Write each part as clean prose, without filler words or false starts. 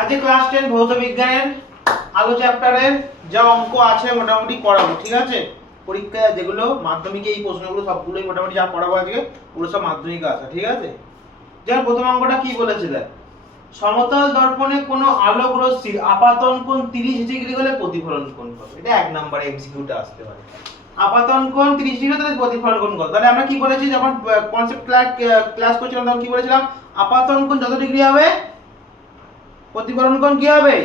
আজকে ক্লাস 10 ভৌত বিজ্ঞানের আলো চ্যাপ্টারের যা অঙ্ক আছে মোটামুটি করাবো, ঠিক আছে? পরীক্ষায় যেগুলো মাধ্যমিকে এই প্রশ্নগুলো সবগুলোই মোটামুটি যা পড়াবো আজকে পুরো সব মাধ্যমিকে আসা, ঠিক আছে? যেমন প্রথম অঙ্কটা কি বলেছে দেখ, সমতল দর্পণে কোনো আলোক রশ্মির আপাতন কোণ 30 ডিগ্রি হলে প্রতিফলন কোণ কত? এটা এক নম্বরে এমসিকিউটা আসতে পারে। আপাতন কোণ 30 ডিগ্রি হলে প্রতিফলন কোণ কত? তাহলে আমরা কি বলেছি যখন কনসেপ্ট ক্লাস করছিলাম তখন কি বলেছিলাম? আপাতন কোণ যত ডিগ্রি হবে প্রতিফলন কোণ কি হবে?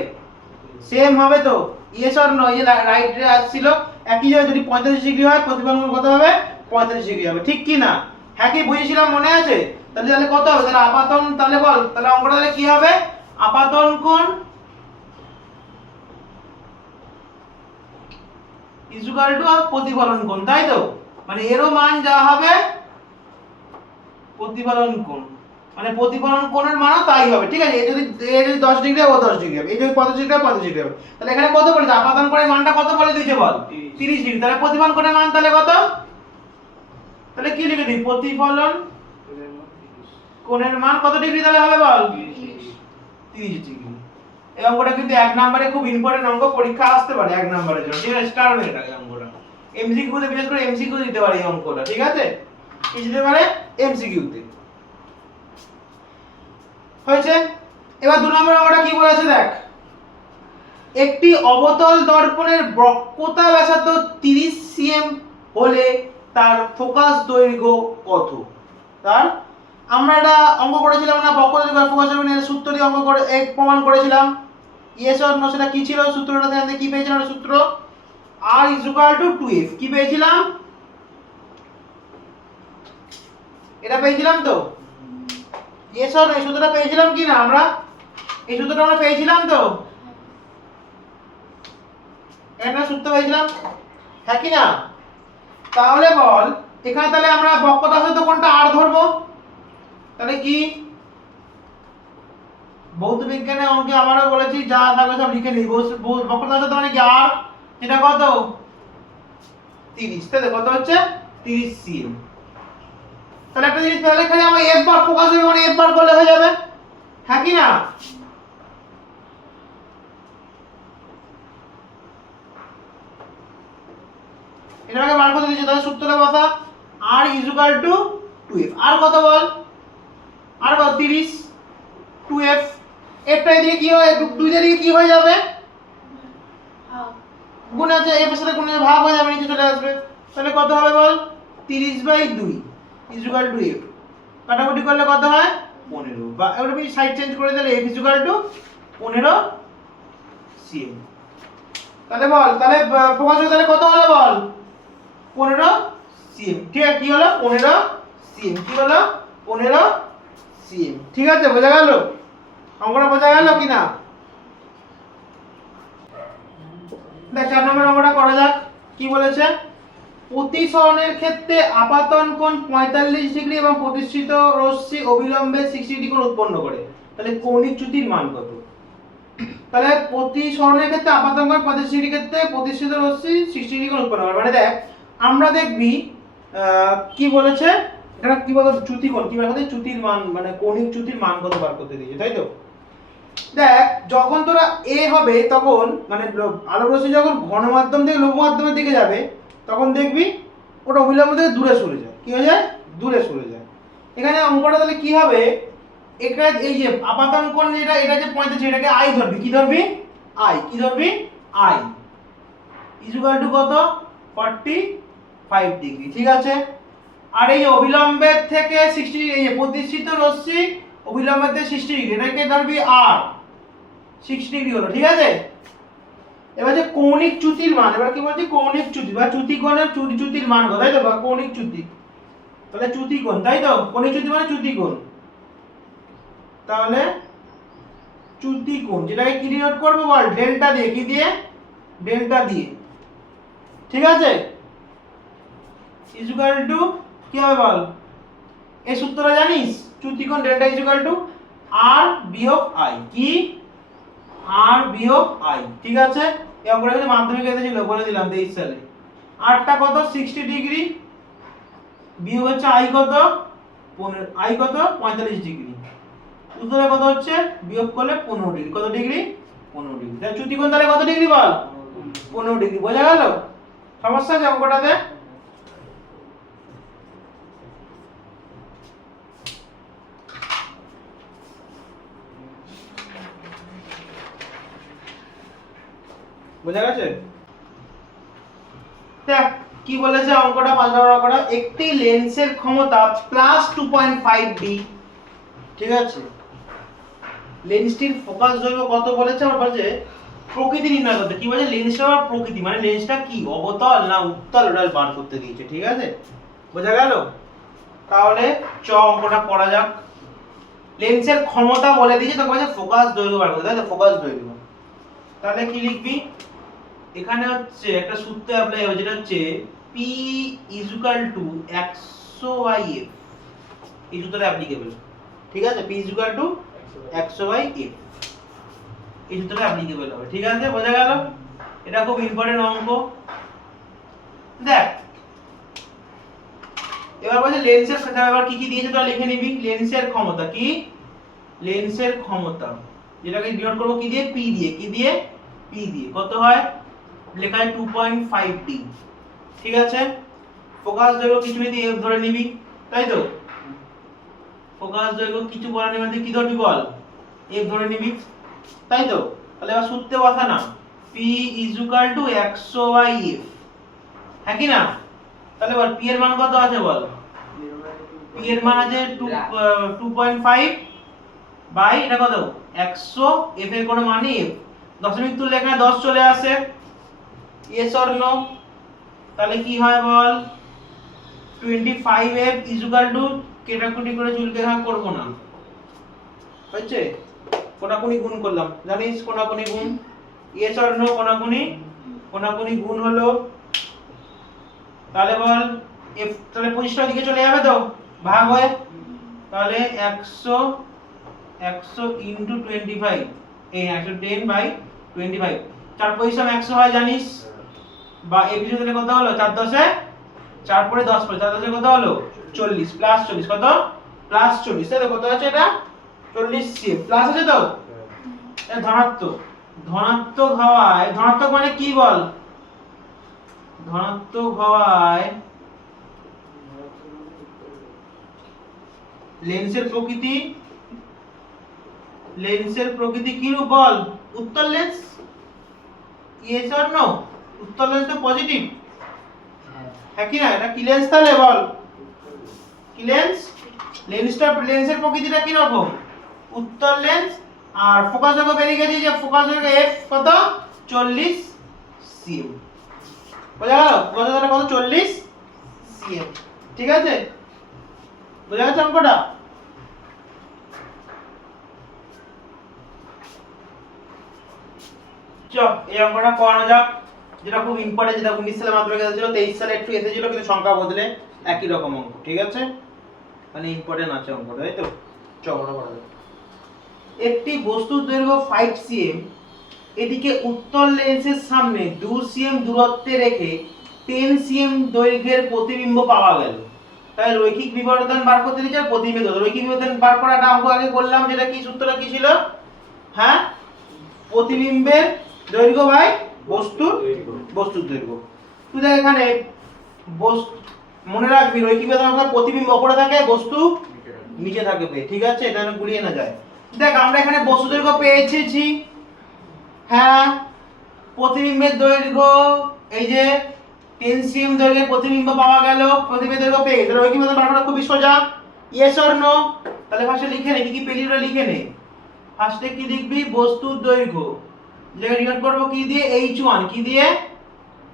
সেম হবে তো? Yes or no? এই রাইট রে আসছিল একই জায়গায় যদি 45 ডিগ্রি হয় প্রতিফলন কোণ কত হবে? 45 ডিগ্রি হবে, ঠিক কি না? হ্যাঁ কি বুঝেছিলাম, মনে আছে? তাহলে তাহলে কত হবে? তাহলে আপাতন, তাহলে বল তাহলে অঙ্কটা তাহলে কি হবে? আপাতন কোণ ইকুয়াল টু প্রতিফলন কোণ, তাই তো? মানে এরও মান যা হবে প্রতিফলন কোণ, মানে প্রতিফলন কোণের মানও তাই হবে, ঠিক আছে? এ যদি 10 ডিগ্রি ও 10 ডিগ্রি হবে, এই যদি 45 ডিগ্রি 45 ডিগ্রি হবে। তাহলে এখানে কত বলেছে? আপাতন কোণের মানটা কত বলে দিয়েছে বল? 30 ডিগ্রি। তাহলে প্রতিফলন কোণের মান তাহলে কত? তাহলে কি লিখে দিই? প্রতিফলন কোণের মান কত ডিগ্রি তাহলে হবে বল? 30 ডিগ্রি। এই অঙ্কটা কিন্তু এক নম্বরে খুব ইম্পর্টেন্ট অঙ্ক, পরীক্ষা আসতে পারে এক নম্বরের জন্য, ঠিক আছে? কারণ এটা এই অঙ্কটা এমসিকিউ তে, বিশেষ করে এমসিকিউ দিতে পারে এই অঙ্কটা, ঠিক আছে? কি দিতে পারে? এমসিকিউ তে হয়েছে। এবার দু নম্বর অঙ্কটা কি বলেছে দেখ, একটি অবতল দর্পণের বক্রতা ব্যাসার্ধ 30 সিএম হলে তার ফোকাস দৈর্ঘ্য কত? তার আমরা এটা অঙ্ক করেছিলাম না, বক্রতা দৈর্ঘ্য ফোকাস দৈর্ঘ্য এর সূত্র দিয়ে অঙ্ক করে এক প্রমাণ করেছিলাম। Yes or no? সেটা কি ছিল সূত্রটা? থেকে কি পেয়েছিলাম সূত্র? r = 2f। কি পেয়েছিলাম? এটা পেয়েছিলাম তো? Yes or no? এই সূত্রটা পেয়েছিলাম কি না আমরা? এই সূত্রটা আমরা পেয়েছিলাম তো? একটা সূত্র পেয়েছিলাম, হ্যাঁ কি না? তাহলে বল এখানে তাহলে আমরা বক্রতা ব্যাসার্ধ কোনটা r ধরবো, তাহলে কি ভৌত বিজ্ঞানে অঙ্কে আমারও বলেছি যা থাকবে সব লিখে নিই। বক্রতা ব্যাসার্ধ মানে কি r, এটা কত? 30। তাহলে কত হচ্ছে? 30 সিএম। তাহলে একটা জিনিস তাহলে খালি আমরা f বার ফোকাস হবে মানে f বার করলে হয়ে যাবে, হ্যাঁ কি না? এটাকে বার করতে দিয়েছে, তাহলে সূত্রটা বসা r = 2f। আর কত বল? আর কত? 30 2f। একটা এদিকে কি হয়? 2 এদিকে কি হয়ে যাবে? গুণ আছে, f এর সাথে গুণে ভাগ হয়ে যাবে, নিচে চলে আসবে। তাহলে কত হবে বল? 30/2 = f। কাটাকুটি করলে কত হয়? 15। বা এবার আমি সাইড চেঞ্জ করে দিলে f = 15 সিএম। তাহলে বল তাহলে প্রকাশ তাহলে কত হলো বল? 15 সিএম। ঠিক আছে, কি হলো? 15 সিএম। কি হলো? 15 সিএম। ঠিক আছে, বোঝা গেল? অঙ্কটা বোঝা গেল কি না? দেখ 4 নম্বর অঙ্কটা করা যাক। কি বলেছে? প্রতিসরণের ক্ষেত্রে আপাতন কোণ 45 ডিগ্রি এবং প্রতিসৃত রশ্মি অবিলম্বে 60 ডিগ্রি কোণ উৎপন্ন করে। তাহলে কৌণিক চ্যুতির মান কত? তাহলে প্রতিসরণের ক্ষেত্রে আপাতন কোণ 45 ডিগ্রি ক্ষেত্রে প্রতিসৃত রশ্মি 60 ডিগ্রি কোণ উৎপন্ন করে। মানে দেখ আমরা দেখবি কি বলেছে এটা, কি বলতো চ্যুতি কোণ কি বার করতে? চ্যুতির মান মানে কৌণিক চ্যুতির মান কত বার করতে দিয়েছে, তাই তো? দেখ যখন তোরা এ হবে তখন মানে আলোক রশ্মি যখন ঘন মাধ্যম থেকে লঘু মাধ্যমের দিকে যাবে তখন দেখবি ওটা অবিলম্ব থেকে দূরে সরে যায়। কি হয়ে যায়? দূরে সরে যায়। এখানে অঙ্কটা তাহলে কি হবে? এটা এই যে আপাতন কোণ যেটা, এটা যে 45, এটাকে আই ধরবি। কি ধরবি? আই। কি ধরবি? আই = কত? 45 ডিগ্রি, ঠিক আছে? আর এই অবিলম্বের থেকে 60 ডিগ্রি, এই যে প্রতিসৃত রশ্মি অবিলম্বের থেকে 60 ডিগ্রি, এটাকে ধরবি আর 60 ডিগ্রি হলো, ঠিক আছে? এবার যে কৌণিক চ্যুতির মান, এবার কি বলছি? কৌণিক চ্যুতি বা চ্যুতি কোণের চ্যুতির মান কত, তাই তো? বা কৌণিক চ্যুতি, তাহলে চ্যুতি কোণ, তাই তো? কৌণিক চ্যুতি মানে চ্যুতি কোণ। তাহলে চ্যুতি কোণ যেটাকে কি ডিনোট করব বল? ডেল্টা দিয়ে। কি দিয়ে? ডেল্টা দিয়ে, ঠিক আছে? ইকুয়াল টু কি হবে বল? এই সূত্রটা জানিস? চ্যুতি কোণ ডেল্টা r বিয়োগ i। কি? r বিয়োগ i, ঠিক আছে? এই অঙ্কটা কিন্তু মাধ্যমিকে এসেছিল, বলে দিলাম 23 সালে। r টা কত? 60 ডিগ্রি বিয়োগ হচ্ছে i কত? 15, i কত? 45 ডিগ্রি। উত্তরে কত হচ্ছে বিয়োগ করলে 15 ডিগ্রি। কত ডিগ্রি? 15 ডিগ্রি। তাহলে চ্যুতিকোণ তাহলে কত ডিগ্রি বল? 15 ডিগ্রি। বোঝা গেল? সমস্যা আছে অঙ্কটাতে? বোঝা গেছে? দেখ কি বলেছে অঙ্কটা, 5 নম্বর অঙ্কটা, একটি লেন্সের ক্ষমতা +2.5 ডি, ঠিক আছে, লেন্সটির ফোকাস দৈর্ঘ্য কত বলেছে? আমার বলছে প্রকৃতি নির্ণয় করতে। কি বলছে? লেন্সটার প্রকৃতি মানে লেন্সটা কি অবতল না উত্তল, ওটা বার করতে দিয়েছে, ঠিক আছে? বোঝা গেল? তাহলে চ অঙ্কটা করা যাক। লেন্সের ক্ষমতা বলে দিয়েছে, তখন বলছে ফোকাস দৈর্ঘ্য বার করতে, তাই তো? ফোকাস দৈর্ঘ্য। তাহলে কি লিখবি? এখানে হচ্ছে একটা সূত্র অ্যাপ্লাই হবে, যেটা হচ্ছে P = 100/f। এই সূত্রটা অ্যাপ্লিকেবল, ঠিক আছে? P = 100/f, এই সূত্রটা অ্যাপ্লিকেবল হবে, ঠিক আছে? বোঝা গেল? এটা খুব ইম্পর্টেন্ট অঙ্ক। দেখ এবার বলছে লেন্সের ক্ষমতা, এবার কি কি দিয়েছে তোরা লিখে নিবি। লেন্সের ক্ষমতা কি? লেন্সের ক্ষমতা যেটাকে ডিনোট করব কি দিয়ে? P দিয়ে। কি দিয়ে? P দিয়ে। কত হয়? লেখা হয় 2.5 ডি, ঠিক আছে? ফোকাস দৈর্ঘ্য কিছু নেই, f ধরে নিবি, তাই তো? ফোকাস দৈর্ঘ্য কিছু বলা নেই মানে কি ধরবি বল? f ধরে নিবি, তাই তো? তাহলে এবার সূত্রে বসা না, P = 100/f, হ্যাঁ কি না? তাহলে বল P এর মান কত আছে বল? P এর মান আছে 2.5 বাই এটা কত? 100, f এর কোনো মান নেই, f দশমিক তুললে এখানে 10 চলে আসে। yes or no? তাহলে কি হয় বল? 25f কেটাকুটি করে চুলকে ভাগ করব না, হচ্ছে কোনাকুনি গুণ করলাম, জানিস কোনাকুনি গুণ। yes or no? কোনাকুনি গুণ হলো। তাহলে বল f তাহলে 25টা দিকে চলে যাবে তো ভাগ হয়ে, তাহলে 100 ইনটু 25, এই 110/25, 4 পয়সা 100 হয় জানিস, বা এই বিজয় তাহলে কত হলো? 4 10 এ 4 পরে 10 পরে 4 10 এ কত হলো? 40 প্লাস 40 কত? প্লাস 40, তাই তো? কত আছে এটা? 40 সিএম প্লাস আছে তো? এটা ধনাত্মক। ধনাত্মক হওয়ায়, ধনাত্মক মানে কি বল? ধনাত্মক হওয়ায় লেন্সের প্রকৃতি কি রূপ বল? উত্তল লেন্স। yes or no? উত্তল লেন্স তো পজিটিভ, হ্যাঁ কি না? এটা কি লেন্স তাহলে বল? কি লেন্স? লেন্সের প্রকৃতিটা কি রকম? উত্তল লেন্স। আর ফোকাস দৈর্ঘ্য বেরিয়ে গেছে, যে ফোকাস দৈর্ঘ্য f কত? 40 সিএম। বোঝা গেল? ফোকাস দৈর্ঘ্য কত? 40 সিএম, ঠিক আছে? বোঝা গেছে অঙ্কটা? চল এই অঙ্কটা করানো যাক, যেটা খুব ইম্পর্টেন্ট, যেটা 19 সালে মাধ্যমিক এসেছিল, 23 সালে একটু এসেছিল, কিন্তু সংখ্যা বদলে একই রকম অঙ্ক, ঠিক আছে? মানে ইম্পর্টেন্ট আছে অঙ্কটা, তাই তো? চল ওটা করা যাক। একটি বস্তুর দৈর্ঘ্য 5 সিএম, এটিকে উত্তল লেন্সের সামনে 2 সিএম দূরত্বে রেখে 10 সিএম দৈর্ঘ্যের প্রতিবিম্ব পাওয়া গেল। তাই রৈখিক বিবর্ধন বার করতে দিয়েছে, আর প্রতিবিম্ব রৈখিক বিবর্ধন বার করাটা অঙ্ক আগে করলাম, যেটা কি সূত্রটা কি ছিল? হ্যাঁ, প্রতিবিম্বের দৈর্ঘ্য বাই বস্তুর দৈর্ঘ্য। তুই দেখ এখানে মনে রাখবি রৈখিক বিবর্ধন প্রতিবিম্ব উপরে থাকে, বস্তু নিচে থাকবে, ঠিক আছে? এটা যেন গুলিয়ে না যায়। দেখ আমরা এখানে বস্তু দৈর্ঘ্য পেয়েছি, হ্যাঁ, প্রতিবিম্বের দৈর্ঘ্য এই যে 10 সিএম দৈর্ঘ্যের প্রতিবিম্ব পাওয়া গেল, প্রতিবিম্বের দৈর্ঘ্য পেয়ে গেছে। রৈখিক বিবর্ধন বার করা খুবই সোজা। yes or no? তাহলে ফার্স্টে লিখে নে, কি পেলি ওটা লিখে নে। ফার্স্টে কি লিখবি? বস্তুর দৈর্ঘ্য, যেটা ডিনোট করব কি দিয়ে? h1, কি দিয়ে?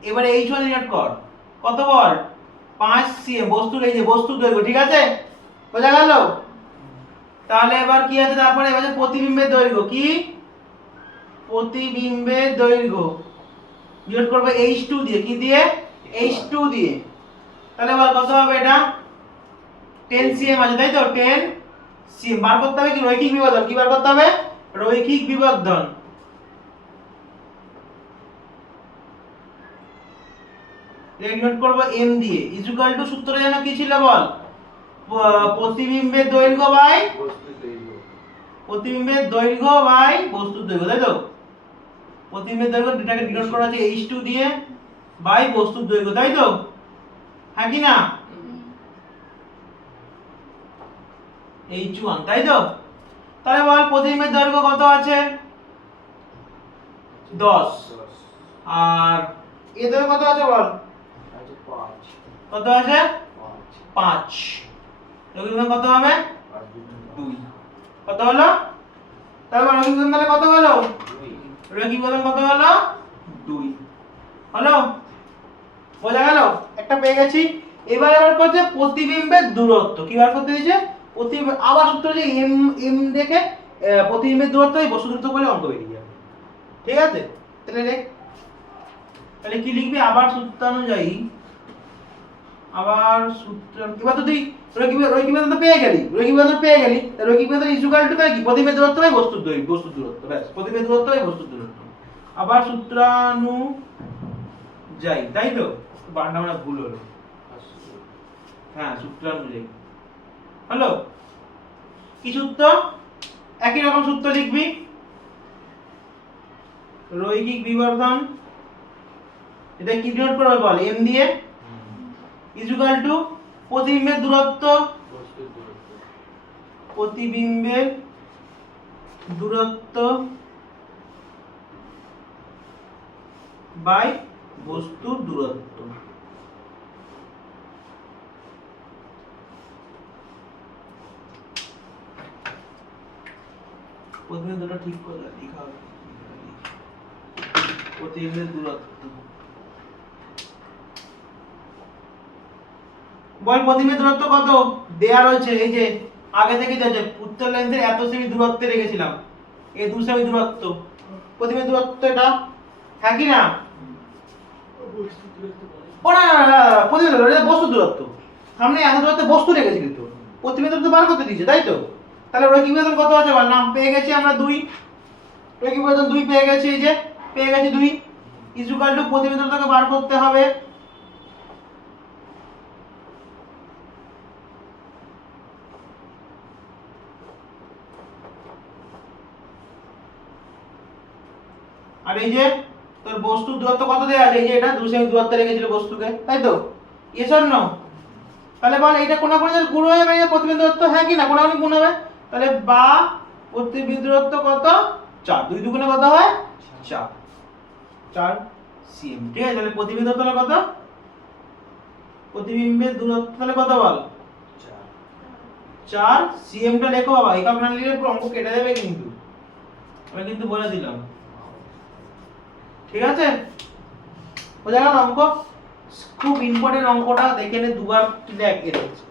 এবারে h1 ডিনোট কর, কত বল? 5 সিএম বস্তুর, এই যে বস্তুর দৈর্ঘ্য, ঠিক আছে? বোঝা গেল? তাহলে এবার কি আছে তারপরে? এবারে প্রতিবিম্বের দৈর্ঘ্য, কি? প্রতিবিম্বের দৈর্ঘ্য ডিনোট করব h2 দিয়ে, কি দিয়ে? h2 দিয়ে। তাহলে বল কত হবে এটা? 10 সিএম আছে, তাই তো? 10 সিএম বার করতে হবে কি? রৈখিক বিবর্ধন। কি বার করতে হবে? রৈখিক বিবর্ধন। ডিনোট করব m দিয়ে, ইকুয়াল টু সূত্র যেন কি ছিল বল? প্রতিবিম্বের দৈর্ঘ্য বাই বস্তুর দৈর্ঘ্য। তাহলে বল কত হবে? 10 সিএম বার করতে হবে কি? রৈখিক বিবর্ধন। প্রতিবিম্বের দৈর্ঘ্য বাই বস্তুর দৈর্ঘ্য, তাই তো? প্রতিবিম্বের দৈর্ঘ্য এটাকে ডিনোট করা আছে h2 দিয়ে বাই বস্তুর দৈর্ঘ্য, তাই তো? হ্যাঁ কি না? h1, তাই তো? তাহলে বল প্রতিবিম্বের দৈর্ঘ্য কত আছে? 10। আর এদের কত আছে বল? আছে 5। কত আছে? 5। রবিগুণ কত হবে? 2। কত হলো? তাহলে রবিগুণ তাহলে কত হলো? রবিগুণ কত হলো? 2 হলো। বোঝা গেল? একটা পেয়ে গেছি। এবার আবার করছে প্রতিবিম্বের দূরত্ব। কি বার করতে দিয়েছে? প্রতিবিম্ব আবার সূত্র যে m দেখে প্রতিবিম্বের দূরত্ব এই বস্তু দূরত্ব বলে অঙ্ক বেরিয়ে যাবে। ঠিক আছে? তাহলে কি লিখবি? আবার সূত্রানুযায়ী, আবার সূত্র এবার তো তুই রৈখিক বেদন পেয়ে গেলি, রৈখিক বেদন ইকুয়াল টু কি? প্রতিবিম্বের দূরত্ব বাই বস্তুর দূরত্ব, ব্যাস। প্রতিবিম্বের দূরত্ব বাই বস্তুর দূরত্ব। আবার সূত্রানুযায়ী, তাই তো? বানানটা আমার ভুল হলো। হ্যাঁ, সূত্রানুযায়ী হলো। কি সূত্র? একই রকম সূত্র লিখবি। রৈখিক বিবর্ধন, এটা কি ডিনোট করবে বল? m দিয়ে ইকুয়াল টু প্রতিবিম্বের দূরত্ব, প্রতিবিম্বের দূরত্ব বাই বস্তুর দূরত্ব। প্রতিবিম্বের দুটো ঠিক করে লেখা হবে। প্রতিবিম্বের দূরত্ব বল, প্রতিবিম্বের দূরত্ব কত দেয়া রয়েছে? এই যে আগে থেকে দেওয়া আছে, উত্তর লেন্সের এত সেমি দূরত্বে রেখেছিলাম, এই 2 সেমি দূরত্ব প্রতিবিম্বের দূরত্ব এটা। হ্যাঁ কি না? ও না, প্রতিবিম্বের দূরত্ব এটা বস্তু দূরত্ব। সামনে এত দূরত্বে বস্তু রেখেছিলি তো, প্রতিবিম্বের দূরত্ব বার করতে দিয়েছে, তাই তো? তাহলে রৈখিক বিবর্ধন কত আছে বল? নাম পেয়ে গেছি আমরা 2। রৈখিক বিবর্ধন 2 পেয়ে গেছি, এই যে পেয়ে গেছি 2 ইকুয়াল টু প্রতিবিম্বের দূরত্বকে বার করতে হবে। আর এই যে তোর বস্তুর দূরত্ব কত দেয়া আছে? এই যে এটা 2 সেমি দূরত্বে রেখেছিল বস্তুকে, তাই তো? Yes or no? তাহলে বল এইটা কোনাকুনি গুণ হয়ে যাবে প্রতিবিম্ব দূরত্ব, হ্যাঁ কি না? কোনাকুনি গুণ হবে। তাহলে বা প্রতিবিম্ব দূরত্ব কত? 4। 2 দুগুণে কত হয়? 4 cm। ঠিক আছে? তাহলে প্রতিবিম্ব দূরত্ব কত? প্রতিবিম্বের দূরত্ব তাহলে কত বল? 4 cm টা লেখো বাবা, একক না লিখলে পুরো অঙ্ক কেটে দেবে কিন্তু, আমি কিন্তু বলে দিলাম। ঠিক আছে? বোঝা গেল অঙ্ক? খুব ইম্পর্টেন্ট অঙ্কটা, দেখে নে দুবার তুলে এগিয়ে যাচ্ছে।